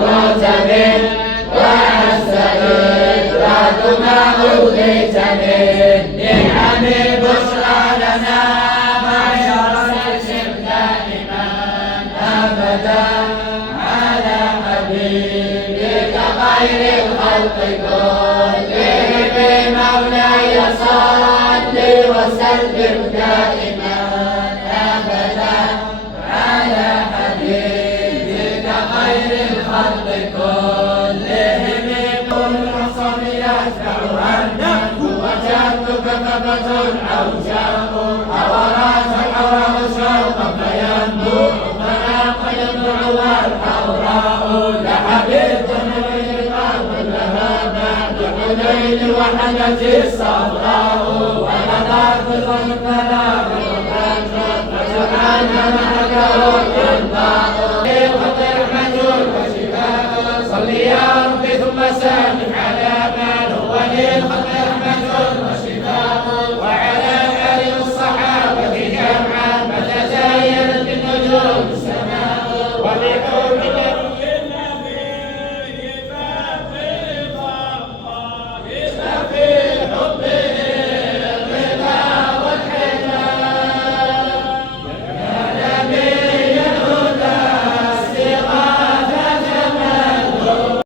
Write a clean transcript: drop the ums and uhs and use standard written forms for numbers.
رتب وعز إدراك ما أوليت من نعم بشرى لنا معشر الشيخ دائما أبدا على حبيبك خير الخلق كلهم مولاي صل وسلم دائما أبدا على حبيبك خير الخلق كلهم بالمحصن يشفع عنك وجدتك ثبت العوجاء حورات الحوراء شوقا فينبوع فناق يدمع والحوراء لحبيب حنين وحنت الصفراء ونظرت فلا فسبحان معك ينباء ورحمة وشفاء صل يا